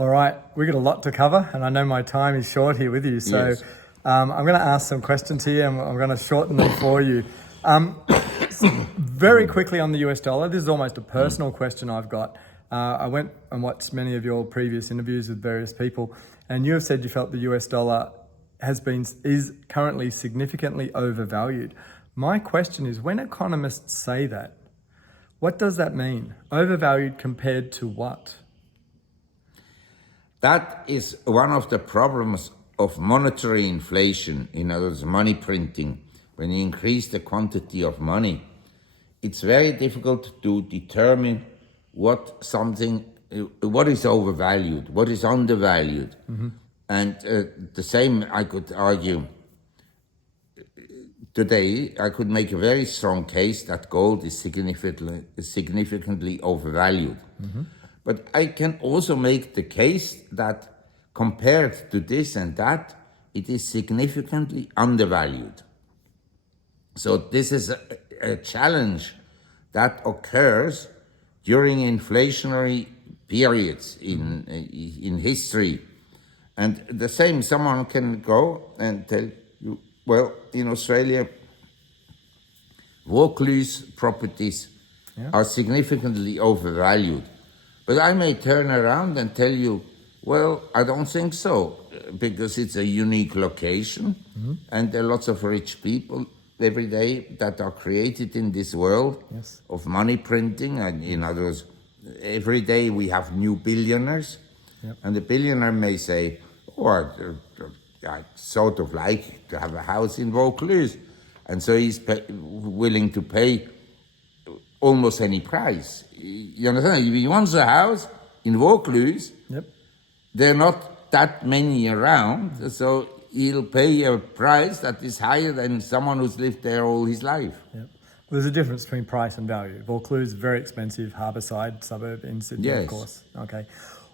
All right, we got a lot to cover, and I know my time is short here with you, so Yes. I'm going to ask some questions here, and I'm going to shorten them for you. Very quickly on the US dollar, this is almost a personal question I've got. I went and watched many of your previous interviews with various people, and you have said you felt the US dollar is currently significantly overvalued. My question is, when economists say that, what does that mean? Overvalued compared to what? That is one of the problems of monetary inflation, in other words, money printing. When you increase the quantity of money, it's very difficult to determine what is overvalued, what is undervalued. Mm-hmm. And the same I could argue today. I could make a very strong case that gold is significantly overvalued. Mm-hmm. But I can also make the case that compared to this and that, it is significantly undervalued. So this is a challenge that occurs during inflationary periods in history. And the same, someone can go and tell you, well, in Australia, Vaucluse properties are significantly overvalued. But I may turn around and tell you, well, I don't think so, because it's a unique location, and there are lots of rich people every day that are created in this world of money printing. And in other words, every day we have new billionaires, and the billionaire may say, oh, I sort of like to have a house in Vaucluse, and so he's willing to pay almost any price. You understand? If he wants a house in Vaucluse, there are not that many around, so he'll pay a price that is higher than someone who's lived there all his life. There's a difference between price and value. Vaucluse, very expensive, harbourside suburb in Sydney, of course. Okay.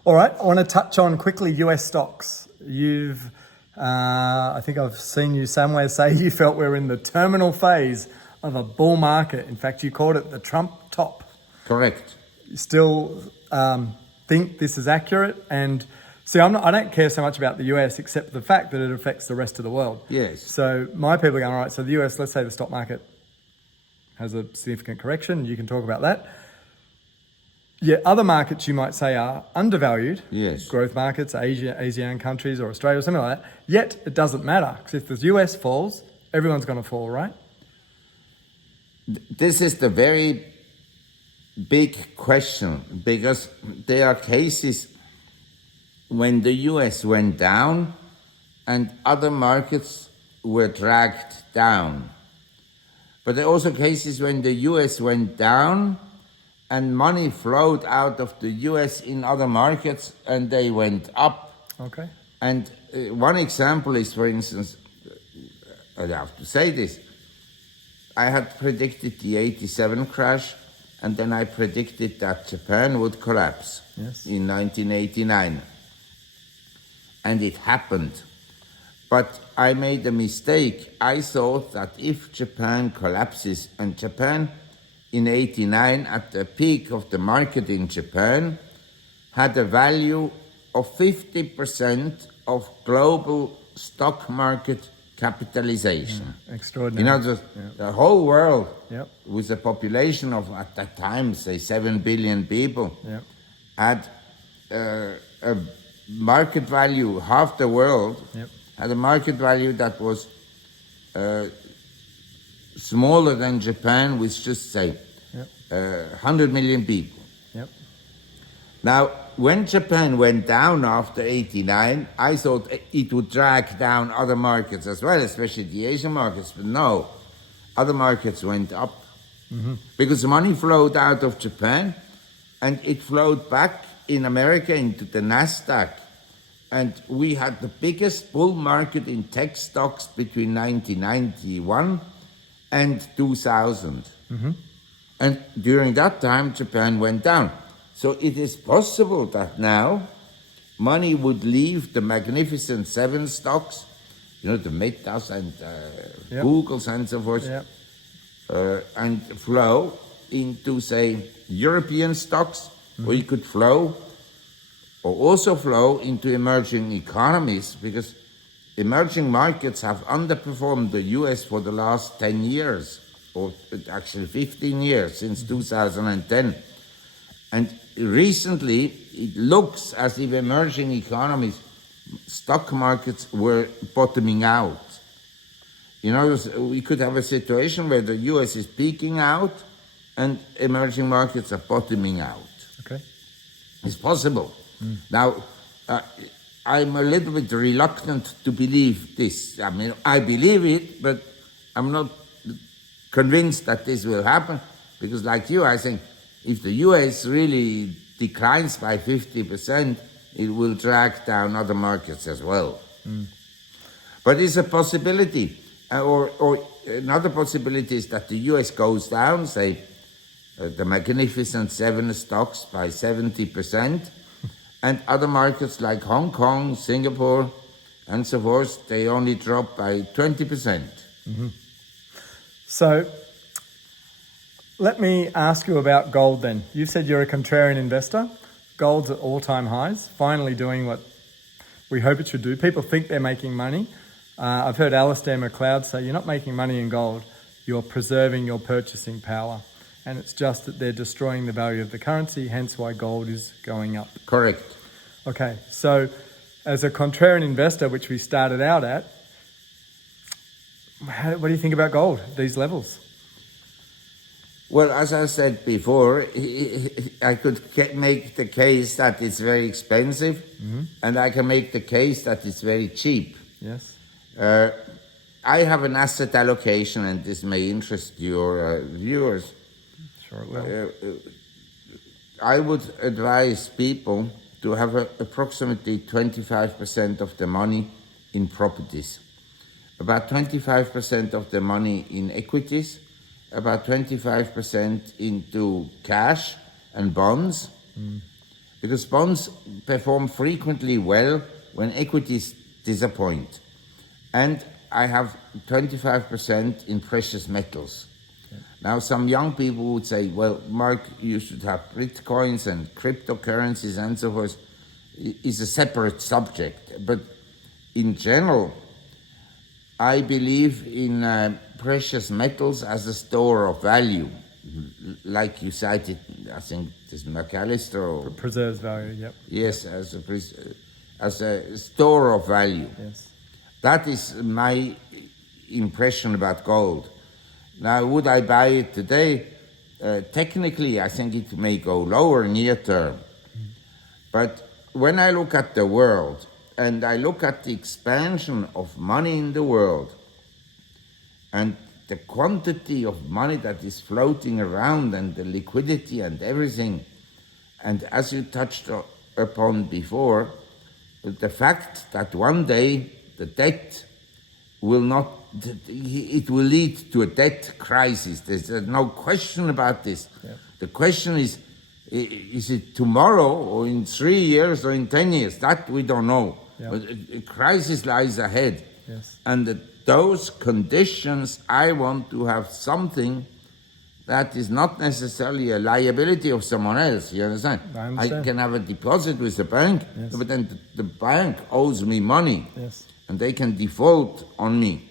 All right, I want to touch on quickly US stocks. I think I've seen you somewhere say you felt we're in the terminal phase of a bull market. In fact, you called it the Trump top. Correct. You still think this is accurate? And see, I don't care so much about the US except the fact that it affects the rest of the world. Yes. So my people are going, all right, so the US, let's say the stock market has a significant correction. You can talk about that. Yeah, other markets you might say are undervalued. Yes. Growth markets, Asian countries or Australia or something like that. Yet it doesn't matter, because if the US falls, everyone's going to fall, right? This is the very big question, because there are cases when the US went down and other markets were dragged down. But there are also cases when the US went down and money flowed out of the US in other markets and they went up. Okay. And one example is, for instance, I have to say this, I had predicted the 87 crash, and then I predicted that Japan would collapse in 1989. And it happened. But I made a mistake. I thought that if Japan collapses, and Japan in 89, at the peak of the market in Japan, had a value of 50% of global stock market capitalization. Extraordinary. In other words, the whole world, with a population of, at that time, say 7 billion people, had a market value, half the world had a market value that was smaller than Japan, with just, say, 100 million people. Now, when Japan went down after 89, I thought it would drag down other markets as well, especially the Asian markets. But no, other markets went up because money flowed out of Japan and it flowed back in America into the NASDAQ. And we had the biggest bull market in tech stocks between 1991 and 2000. And during that time, Japan went down. So it is possible that now money would leave the Magnificent Seven stocks, the Metas and Googles and so forth, and flow into, say, European stocks, or it could flow or also flow into emerging economies, because emerging markets have underperformed the US for the last 10 years, or actually 15 years, since 2010. And recently, it looks as if emerging economies, stock markets were bottoming out. You know, we could have a situation where the US is peaking out and emerging markets are bottoming out. Okay. It's possible. Now, I'm a little bit reluctant to believe this. I mean, I believe it, but I'm not convinced that this will happen, because like you, I think if the US really declines by 50%, it will drag down other markets as well. But it's a possibility. Or another possibility is that the US goes down, say, the Magnificent Seven stocks by 70%, and other markets like Hong Kong, Singapore, and so forth, they only drop by 20%. So let me ask you about gold then. You said you're a contrarian investor. Gold's at all-time highs, finally doing what we hope it should do. People think they're making money. I've heard Alistair McLeod say, you're not making money in gold, you're preserving your purchasing power. And it's just that they're destroying the value of the currency, hence why gold is going up. Correct. Okay, so as a contrarian investor, which we started out at, what do you think about gold, these levels? Well, as I said before, I could make the case that it's very expensive, and I can make the case that it's very cheap. Yes. I have an asset allocation, and this may interest your viewers. Sure it will. I would advise people to have approximately 25% of the money in properties, about 25% of the money in equities, about 25% into cash and bonds, because bonds perform frequently well when equities disappoint. And I have 25% in precious metals. Okay. Now, some young people would say, well, Mark, you should have bitcoins and cryptocurrencies and so forth. It's a separate subject. But in general, I believe in precious metals as a store of value. Like you cited, I think this McAllister. Preserves value, yep. Yes, as a store of value. Yes. That is my impression about gold. Now, would I buy it today? Technically, I think it may go lower near term. But when I look at the world, and I look at the expansion of money in the world, and the quantity of money that is floating around, and the liquidity and everything, and as you touched upon before, the fact that one day the debt will not, it will lead to a debt crisis. There's no question about this. Yeah. The question is it tomorrow or in 3 years or in 10 years? That we don't know. Yeah. But a crisis lies ahead. Yes. And those conditions, I want to have something that is not necessarily a liability of someone else. You understand? I understand. I can have a deposit with the bank, yes, but then the bank owes me money. Yes. And they can default on me.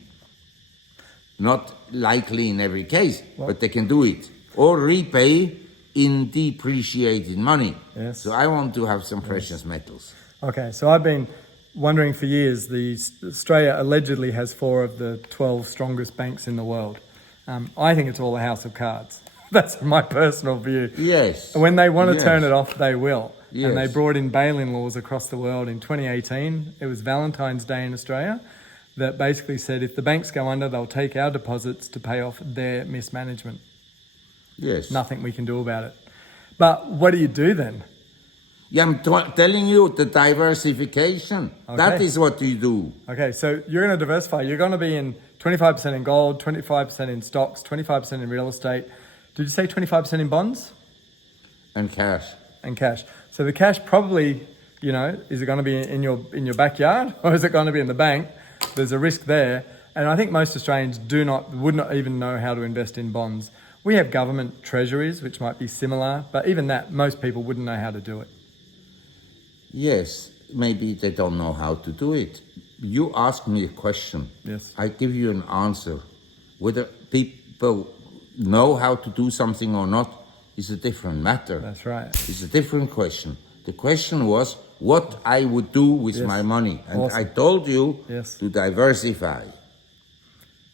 Not likely in every case, but they can do it. Or repay in depreciated money. Yes. So I want to have some precious metals. Okay, so I've been wondering for years, Australia allegedly has 4 of the 12 strongest banks in the world. I think it's all a house of cards. That's my personal view. Yes. When they want to turn it off, they will. Yes. And they brought in bail-in laws across the world in 2018. It was Valentine's Day in Australia that basically said if the banks go under, they'll take our deposits to pay off their mismanagement. Yes. Nothing we can do about it. But what do you do then? Yeah, I'm telling you, the diversification. Okay. That is what you do. Okay, so you're going to diversify. You're going to be in 25% in gold, 25% in stocks, 25% in real estate. Did you say 25% in bonds? And cash. And cash. So the cash probably, is it going to be in your backyard or is it going to be in the bank? There's a risk there. And I think most Australians would not even know how to invest in bonds. We have government treasuries, which might be similar, but even that, most people wouldn't know how to do it. Yes, maybe they don't know how to do it. You ask me a question. Yes. I give you an answer. Whether people know how to do something or not is a different matter. That's right. It's a different question. The question was what I would do with my money. And Awesome. I told you Yes. to diversify.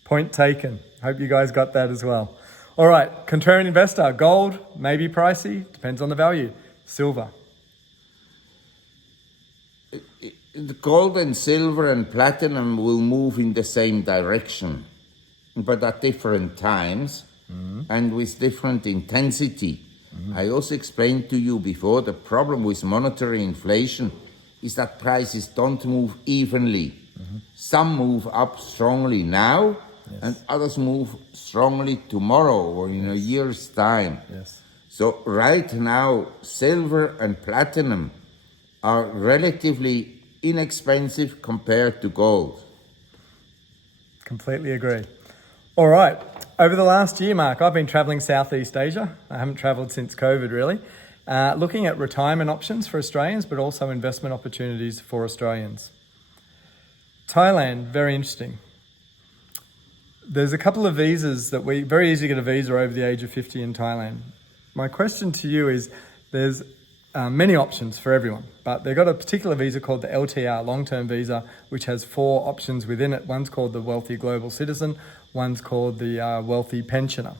Point taken. Hope you guys got that as well. All right, contrarian investor, gold, maybe pricey, depends on the value. Silver. The gold and silver and platinum will move in the same direction, but at different times and with different intensity. I also explained to you before the problem with monetary inflation is that prices don't move evenly. Some move up strongly now, and others move strongly tomorrow or in a year's time. Yes. So right now, silver and platinum are relatively inexpensive compared to gold. Completely agree. All right. Over the last year, Mark, I've been traveling Southeast Asia. I haven't traveled since COVID, really. Looking at retirement options for Australians, but also investment opportunities for Australians. Thailand, very interesting. There's a couple of visas that very easy to get a visa over the age of 50 in Thailand. My question to you is, there's many options for everyone, but they've got a particular visa called the LTR, long-term visa, which has 4 options within it. One's called the Wealthy Global Citizen, one's called the Wealthy Pensioner.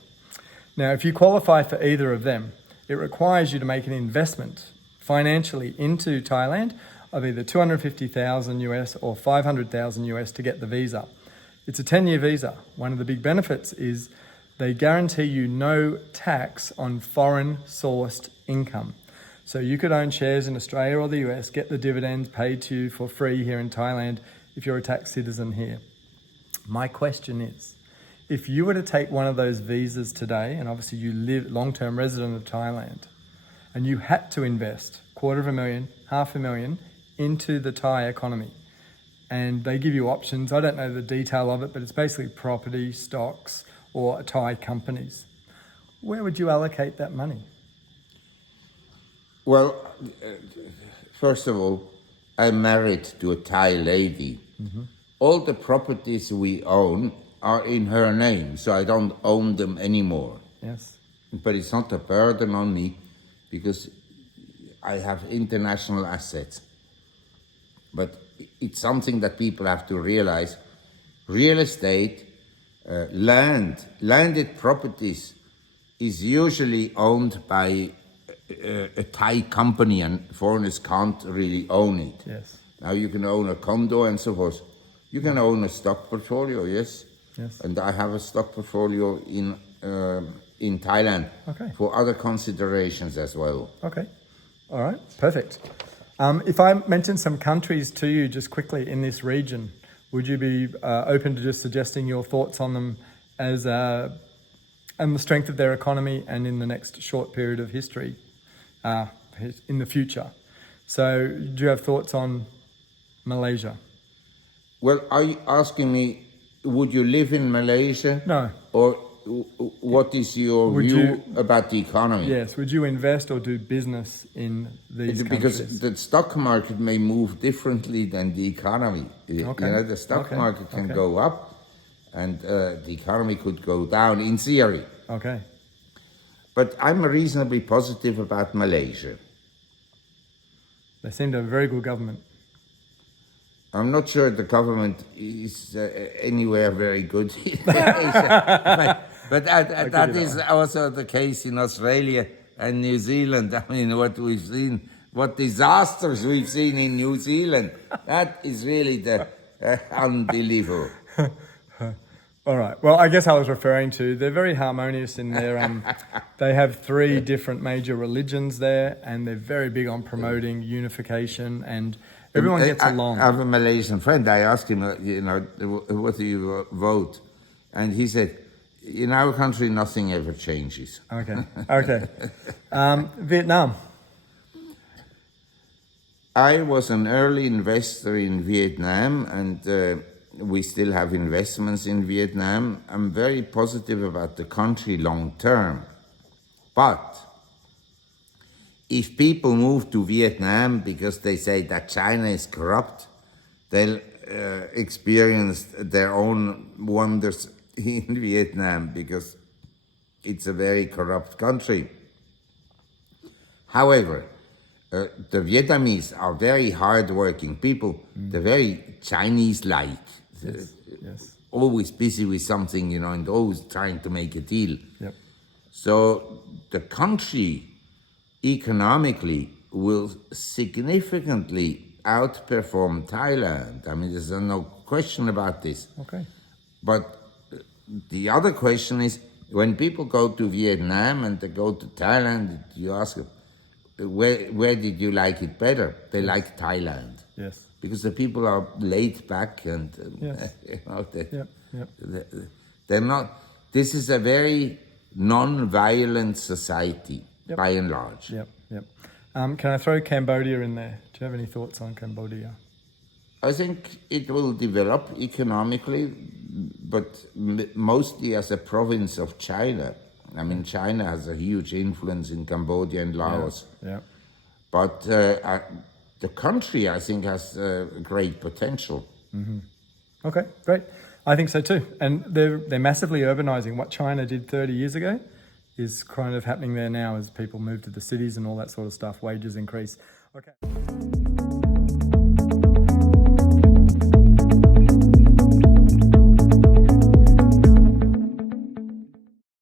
Now, if you qualify for either of them, it requires you to make an investment financially into Thailand of either 250,000 US or 500,000 US to get the visa. It's a 10-year visa. One of the big benefits is they guarantee you no tax on foreign-sourced income. So you could own shares in Australia or the US, get the dividends paid to you for free here in Thailand if you're a tax citizen here. My question is, if you were to take one of those visas today, and obviously you live long-term resident of Thailand, and you had to invest $250,000, $500,000 into the Thai economy, and they give you options. I don't know the detail of it, but it's basically property, stocks, or Thai companies. Where would you allocate that money? Well, first of all, I'm married to a Thai lady. All the properties we own are in her name, so I don't own them anymore. Yes. But it's not a burden on me because I have international assets. But it's something that people have to realize. Real estate, landed properties is usually owned by a Thai company, and foreigners can't really own it. Yes. Now you can own a condo and so forth. You can own a stock portfolio, yes. Yes. And I have a stock portfolio in Thailand for other considerations as well. Okay. All right. Perfect. If I mention some countries to you just quickly in this region, would you be open to just suggesting your thoughts on them as and the strength of their economy and in the next short period of history in the future? So do you have thoughts on Malaysia? Well, are you asking me, would you live in Malaysia? No. Or what is your view about the economy? Yes. Would you invest or do business in these countries? Because the stock market may move differently than the economy. Okay. You know, the stock market can go up and the economy could go down in theory. Okay. But I'm reasonably positive about Malaysia. They seem to have a very good government. I'm not sure the government is anywhere very good. but that is also the case in Australia and New Zealand. I mean, what we've seen, what disasters we've seen in New Zealand, that is really the unbelievable. All right. Well, I guess I was referring to, they're very harmonious in their, they have 3 different major religions there, and they're very big on promoting unification, and everyone gets along. I have a Malaysian friend. I asked him, what do you vote? And he said, in our country, nothing ever changes. Okay. Okay. Vietnam. I was an early investor in Vietnam, and we still have investments in Vietnam. I'm very positive about the country long term. But if people move to Vietnam because they say that China is corrupt, they'll experience their own wonders in Vietnam because it's a very corrupt country. However, the Vietnamese are very hard-working people. They're very Chinese-like. Yes. Always busy with something, you know, and always trying to make a deal. Yep. So the country economically will significantly outperform Thailand. I mean, there's no question about this. Okay. But the other question is, when people go to Vietnam and they go to Thailand, you ask them, where did you like it better? They like Thailand. Yes. Because the people are laid back and Yes. you know, they're not. This is a very non-violent society by and large. Yep. Can I throw Cambodia in there? Do you have any thoughts on Cambodia? I think it will develop economically, but mostly as a province of China. I mean, China has a huge influence in Cambodia and Laos. Yeah. But the country, I think, has great potential. Mm-hmm. Okay, great. I think so too. And they're massively urbanizing. What China did 30 years ago is kind of happening there now as people move to the cities and all that sort of stuff. Wages increase. Okay.